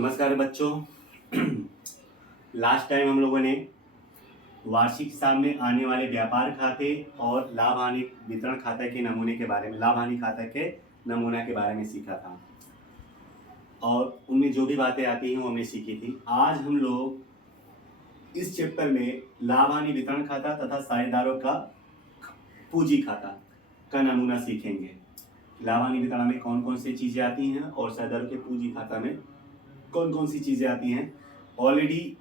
नमस्कार बच्चों। Last time हम लोगों ने वार्षिक हिसाब में आने वाले व्यापार खाते और लाभ हानि वितरण खाते के नमूने के बारे में लाभ हानि खाते के नमूना के बारे में सीखा था और उनमें जो भी बातें आती हैं वो हमने सीखी थी। आज हम लोग इस चैप्टर में लाभ हानि वितरण खाता तथा साझेदारों का पूंजी खाता का नमूना सीखेंगे। लाभ हानि वितरण में कौन कौन सी चीज़ें आती हैं और साझेदारों के पूंजी खाता में कौन कौन सी चीज़ें आती हैं। ऑलरेडी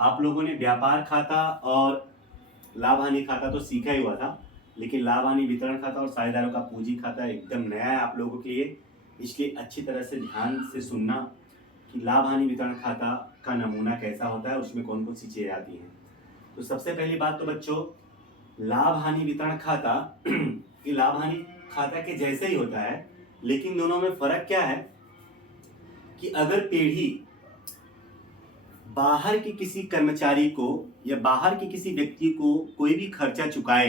आप लोगों ने व्यापार खाता और लाभ हानि खाता तो सीखा ही हुआ था, लेकिन लाभ हानि वितरण खाता और साझेदारों का पूंजी खाता एकदम नया है आप लोगों के लिए। इसलिए अच्छी तरह से ध्यान से सुनना कि लाभ हानि वितरण खाता का नमूना कैसा होता है, उसमें कौन कौन सी चीज़ें आती हैं। तो सबसे पहली बात तो बच्चों, लाभ हानि वितरण खाता ये लाभ हानि खाता के जैसे ही होता है, लेकिन दोनों में फर्क क्या है कि अगर पेढ़ी बाहर के किसी कर्मचारी को या बाहर के किसी व्यक्ति को कोई भी खर्चा चुकाए,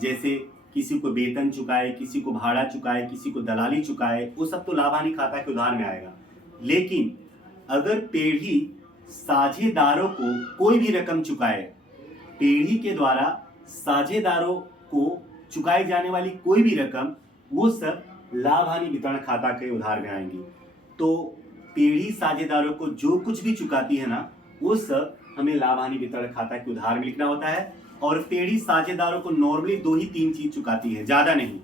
जैसे किसी को वेतन चुकाए, किसी को भाड़ा चुकाए, किसी को दलाली चुकाए, वो सब तो लाभ हानि खाता के उधार में आएगा। लेकिन अगर पेढ़ी साझेदारों को कोई भी रकम चुकाए, पेढ़ी के द्वारा साझेदारों को चुकाई जाने वाली कोई भी रकम, वो सब लाभ हानि वितरण खाता के उधार में आएंगी। तो पेढ़ी साझेदारों को जो कुछ भी चुकाती है ना, वो सब हमें लाभ हानि वितरण खाता के उधार में लिखना होता है। और पेढ़ी साझेदारों को नॉर्मली 2 ही 3 चीज चुकाती है, ज्यादा नहीं।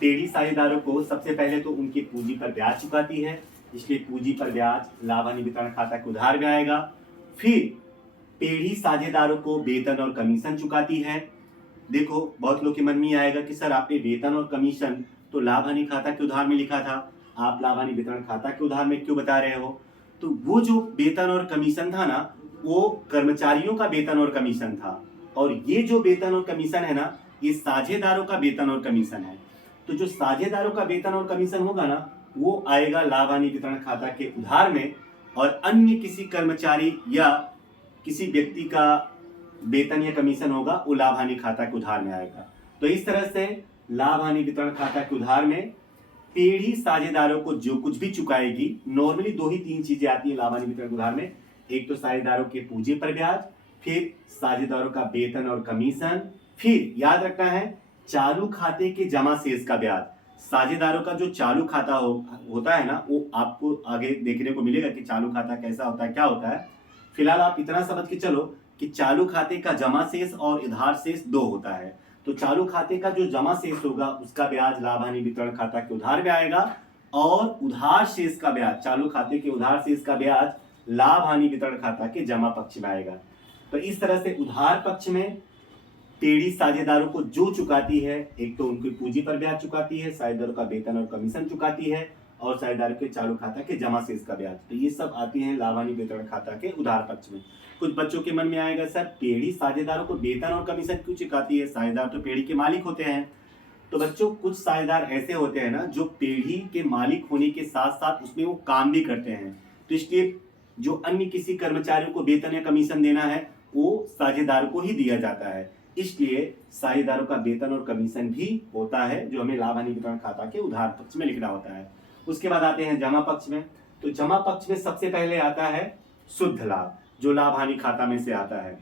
पेढ़ी साझेदारों को सबसे पहले तो उनकी पूंजी पर ब्याज चुकाती है, इसलिए पूंजी पर ब्याज लाभ हानि वितरण खाता के उधार में आएगा। फिर पेढ़ी साझेदारों को वेतन और कमीशन चुकाती है। देखो, बहुत लोग के मन में आएगा कि सर आपने वेतन और कमीशन तो लाभ हानि खाता के उधार में लिखा था, आप लाभ हानि वितरण खाता के उधार में क्यों बता रहे हो। तो वो जो वेतन और कमीशन था ना, वो कर्मचारियों का वेतन और कमीशन था, और ये जो वेतन और कमीशन है ना, ये साझेदारों का वेतन और कमीशन है। तो जो साझेदारों का वेतन और कमीशन होगा ना, वो आएगा लाभ हानि वितरण खाता के उधार में, और अन्य किसी कर्मचारी या किसी व्यक्ति का वेतन या कमीशन होगा वो लाभ हानि खाता के उधार में आएगा। तो इस तरह से लाभ हानि वितरण खाता के उधार में पेढ़ी साझेदारों को जो कुछ भी चुकाएगी, नॉर्मली 2 ही 3 चीजें आती हैं लाभ हानि वितरण के उधार में। एक तो साझेदारों के पूंजी पर ब्याज, फिर साझेदारों का वेतन और कमीशन, फिर याद रखना है चालू खाते के जमा शेष का ब्याज। साझेदारों का जो चालू खाता होता है ना, वो आपको आगे देखने को मिलेगा कि चालू खाता कैसा होता है, क्या होता है। फिलहाल आप इतना समझ के चलो कि चालू खाते का जमा शेष और उधार शेष 2 होता है। तो चालू खाते का जो जमा शेष होगा उसका ब्याज लाभ हानि वितरण खाता के उधार में आएगा, और उधार शेष का ब्याज, चालू खाते के उधार शेष का ब्याज लाभ हानि वितरण खाता के जमा पक्ष में आएगा। तो इस तरह से उधार पक्ष में पेढ़ी साझेदारों को जो चुकाती है, एक तो उनकी पूंजी पर ब्याज चुकाती है, साझेदारों का वेतन और कमीशन चुकाती है, और साझेदारों के चालू खाता के जमा शेष का ब्याज। तो ये सब आती हैं लाभ हानि वितरण खाता के उधार पक्ष में। कुछ बच्चों के मन में आएगा सर पेढ़ी साझेदारों को वेतन और कमीशन क्यों चुकाती है, साझेदार तो पेढ़ी के मालिक होते हैं। तो बच्चों, कुछ साझेदार ऐसे होते हैं ना जो पेढ़ी के मालिक होने के साथ साथ उसमें वो काम भी करते हैं, तो इसलिए जो अन्य किसी कर्मचारियों को वेतन या कमीशन देना है वो साझेदार को ही दिया जाता है। इसलिए साझेदारों का वेतन और कमीशन भी होता है जो हमें लाभ हानि वितरण खाता के उधार पक्ष में लिखना होता है। उसके बाद आते हैं जमा पक्ष में। तो जमा पक्ष में सबसे पहले आता है शुद्ध लाभ, जो लाभ हानि खाता में से आता है,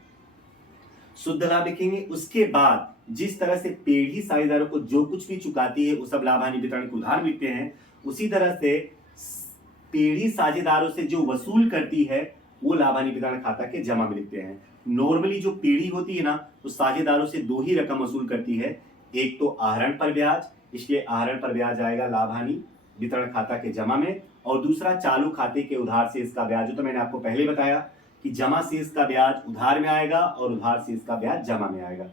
शुद्ध लाभ लिखेंगे। उसके बाद जिस तरह से पेढ़ी साझेदारों को जो कुछ भी चुकाती है वो सब लाभ हानि वितरण के उधार लिखते हैं, उसी तरह से पेढ़ी साझेदारों से जो वसूल करती है वो लाभ हानि वितरण खाता के जमा में लिखते हैं। नॉर्मली जो पेढ़ी होती है ना, तो साझेदारों से 2 ही रकम वसूल करती है, एक तो आहरण पर ब्याज, इसलिए आहरण पर ब्याज आएगा लाभ हानि वितरण खाता के जमा में, और दूसरा चालू खाते के उधार शेष का ब्याज, जो तो मैंने आपको पहले बताया कि जमा शेष का ब्याज उधार में आएगा और उधार शेष का ब्याज जमा में आएगा।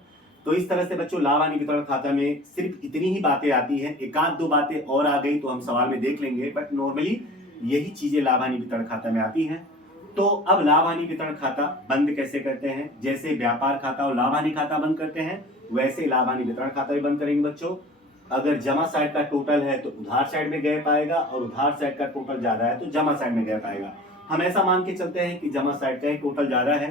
तो इस तरह से बच्चों लाभ हानि वितरण खाता में सिर्फ इतनी ही बातें आती हैं। एक आध 2 बातें और आ गई तो हम सवाल में देख लेंगे, बट नॉर्मली यही चीजें लाभ हानि वितरण खाता में आती हैं। तो अब लाभ हानि वितरण खाता बंद कैसे करते हैं, जैसे व्यापार खाता और लाभ हानि खाता बंद करते हैं, वैसे लाभ हानि वितरण खाता भी बंद करेंगे बच्चों। अगर जमा साइड का टोटल है तो उधार साइड में गैप आएगा, और उधार साइड का टोटल ज्यादा है तो जमा साइड में गैप आएगा। हम ऐसा मान के चलते हैं कि जमा साइड का ही टोटल ज्यादा है,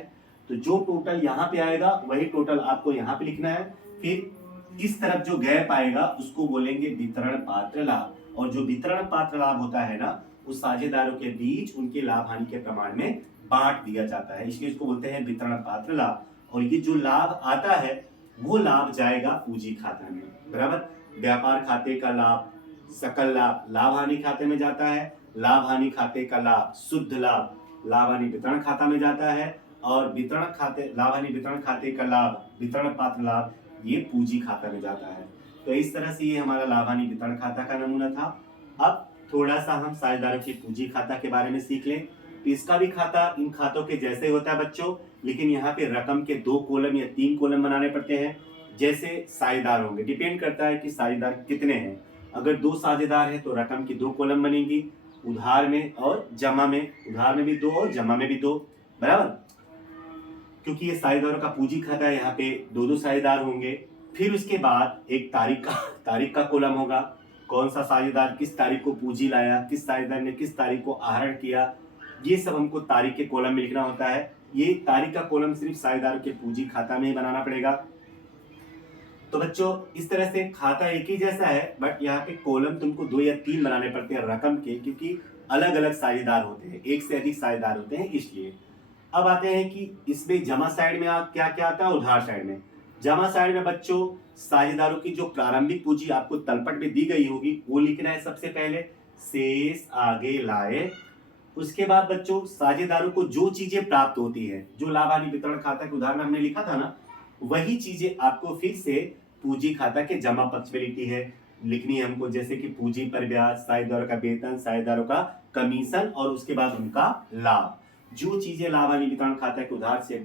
तो जो टोटल यहाँ पे आएगा वही टोटल आपको यहाँ पे लिखना है। फिर इस तरफ जो गैप आएगा उसको बोलेंगे वितरण पात्र लाभ, और जो वितरण पात्र लाभ होता है ना, उस साझेदारों के बीच उनके लाभ हानि के प्रमाण में बांट दिया जाता है, इसलिए इसको बोलते हैं वितरण पात्र लाभ। और ये जो लाभ आता है वो लाभ जाएगा पूंजी खाता में, बराबर। व्यापार खाते का लाभ, सकल लाभ लाभ हानि खाते में जाता है, लाभ हानि खाते का लाभ शुद्ध लाभ लाभ हानि वितरण खाता में जाता है, और वितरण खाते लाभ हानि वितरण खाते का लाभ वितरण पात्र लाभ ये पूंजी खाता में जाता है। तो इस तरह से ये हमारा लाभ हानि वितरण खाता का नमूना था। अब थोड़ा सा हम साझेदारों के पूंजी खाता के बारे में सीख लें। तो इसका भी खाता इन खातों के जैसे होता है बच्चों, लेकिन यहाँ पे रकम के 2 कॉलम या 3 कॉलम बनाने पड़ते हैं। जैसे साझेदार होंगे, डिपेंड करता है कि साझेदार कितने हैं। अगर 2 साझेदार हैं तो रकम की 2 कॉलम बनेंगी, उधार में और जमा में। उधार में भी 2 और जमा में भी 2, बराबर। क्योंकि ये साझेदारों का पूंजी खाता है, यहाँ पे 2 साझेदार होंगे। फिर उसके बाद एक तारीख का कॉलम होगा, कौन सा साझेदार किस तारीख को पूंजी लाया, किस साझेदार ने किस तारीख को आहरण किया, ये सब हमको तारीख के कॉलम में लिखना होता है। ये तारीख का कॉलम सिर्फ साझेदारों के पूंजी खाता में ही बनाना पड़ेगा। तो बच्चों इस तरह से खाता एक ही जैसा है, बट यहाँ पे कॉलम तुमको 2 या 3 बनाने पड़ते हैं रकम के, क्योंकि अलग अलग साझेदार होते हैं, एक से अधिक साझेदार होते हैं, इसलिए। अब आते हैं कि इसमें जमा साइड में क्या क्या आता है, उधार साइड में। जमा साइड में बच्चों साझेदारों की जो प्रारंभिक पूंजी आपको तलपट में दी गई होगी वो लिखना है सबसे पहले, शेष आगे लाए। उसके बाद बच्चों साझेदारों को जो चीजें प्राप्त होती है, जो लाभ हानि वितरण खाता के उदाहरण में हमने लिखा था ना, वही चीजें आपको फिर से पूंजी खाता के जमा पक्ष में लिखनी है हमको। जैसे कि पूंजी पर ब्याज, साझेदारों का वेतन, साझेदारों का कमीशन और उसके बाद उनका लाभ। जो चीजें लाभ हानि वितरण खाता के उधार से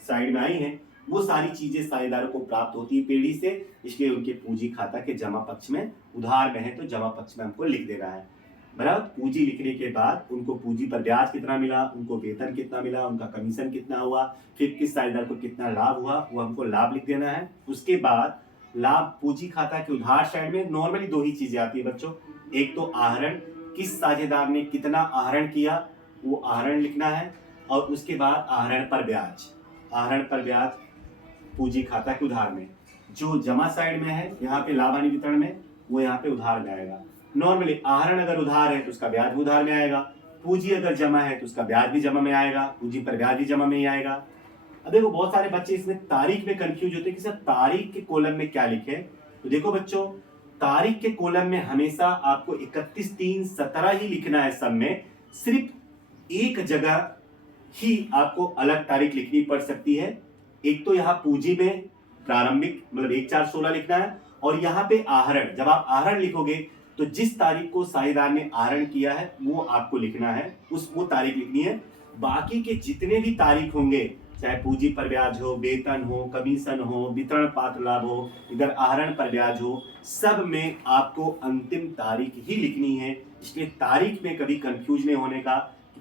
साइड में आई हैं वो सारी चीजें साझेदारों को प्राप्त होती है पेढ़ी से, इसलिए उनके पूंजी खाता के जमा पक्ष में, उधार में है तो जमा पक्ष में हमको लिख देना है, बराबर। पूंजी लिखने के बाद उनको पूंजी पर ब्याज कितना मिला, उनको वेतन कितना मिला, उनका कमीशन कितना हुआ, फिर किस साझेदार को कितना लाभ हुआ, वो हमको लाभ लिख देना है। उसके बाद लाभ पूंजी खाता के उधार साइड में नॉर्मली 2 ही चीजें आती है बच्चों, एक तो आहरण, किस साझेदार ने कितना आहरण किया वो आहरण लिखना है, और उसके बाद आहरण पर ब्याज पूंजी खाता के उधार में। जो जमा साइड में है यहाँ पे लाभ हानि वितरण में, वो यहाँ पे उधार में आएगा। नॉर्मली आहरण अगर उधार है तो उसका ब्याज भी उधार में आएगा, पूंजी अगर जमा है तो उसका ब्याज भी जमा में आएगा, पूंजी पर ब्याज भी जमा में ही आएगा। अब देखो बहुत सारे बच्चे इसमें तारीख में कंफ्यूज होते हैं कि सर तारीख के कॉलम में क्या लिखे। तो देखो बच्चों तारीख के कॉलम में हमेशा आपको 31/3/17 ही लिखना है सब में, सिर्फ एक जगह ही आपको अलग तारीख लिखनी पड़ सकती है। एक तो यहाँ पूंजी में प्रारंभिक मतलब 1/4/16 लिखना है, और यहाँ पे आहरण, जब आप आहरण लिखोगे तो जिस तारीख को साझेदार ने आहरण किया है वो आपको लिखना है, वो तारीख लिखनी है। बाकी के जितने भी तारीख होंगे, चाहे पूंजी पर ब्याज हो, वेतन हो, कमीशन हो, वितरण पात्र लाभ हो, इधर आहरण पर ब्याज हो, सब में आपको अंतिम तारीख ही लिखनी है। इसलिए तारीख में कभी कंफ्यूज नहीं होने का।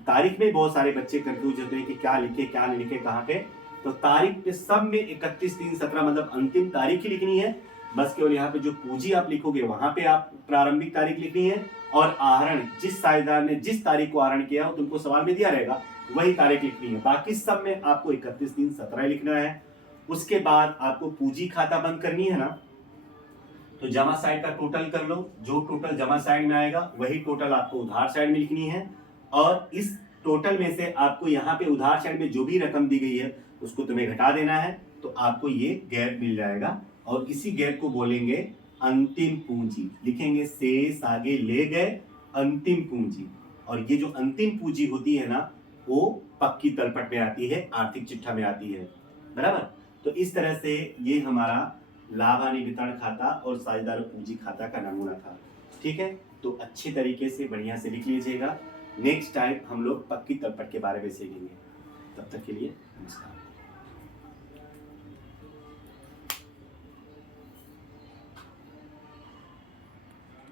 तारीख में बहुत सारे बच्चे कंफ्यूज होते हैं कि क्या लिखे क्या नहीं लिखे कहाँ पे। तो तारीख पे सब में 31/3/17 मतलब अंतिम तारीख ही लिखनी है। बस केवल यहाँ पे जो पूंजी आप लिखोगे वहां पे आप प्रारंभिक तारीख लिखनी है, और आहरण जिस साझेदार ने जिस तारीख को आहरण किया वो तुमको सवाल में दिया रहेगा वही तारीख लिखनी है। बाकी सब में आपको 31/3/17 लिखना है। उसके बाद आपको पूंजी खाता बंद करनी है ना, तो जमा साइड का टोटल कर लो, जो टोटल जमा साइड में आएगा वही टोटल आपको उधार साइड में लिखनी है, और इस टोटल में से आपको यहाँ पे उधार साइड में जो भी रकम दी गई है उसको तुम्हें घटा देना है, तो आपको ये गैप मिल जाएगा। और इसी गैप को बोलेंगे अंतिम पूंजी। लिखेंगे शेष आगे ले गए अंतिम पूंजी, और ये जो अंतिम पूंजी होती है ना वो पक्की तलपट में आती है, आर्थिक चिट्ठा में आती है, बराबर। तो इस तरह से ये हमारा लाभ हानि वितरण खाता और साझेदार पूंजी खाता का नमूना था, ठीक है। तो अच्छे तरीके से बढ़िया से लिख लीजिएगा। नेक्स्ट टाइम हम लोग पक्की तलपट के बारे में सीखेंगे। तब तक के लिए नमस्कार।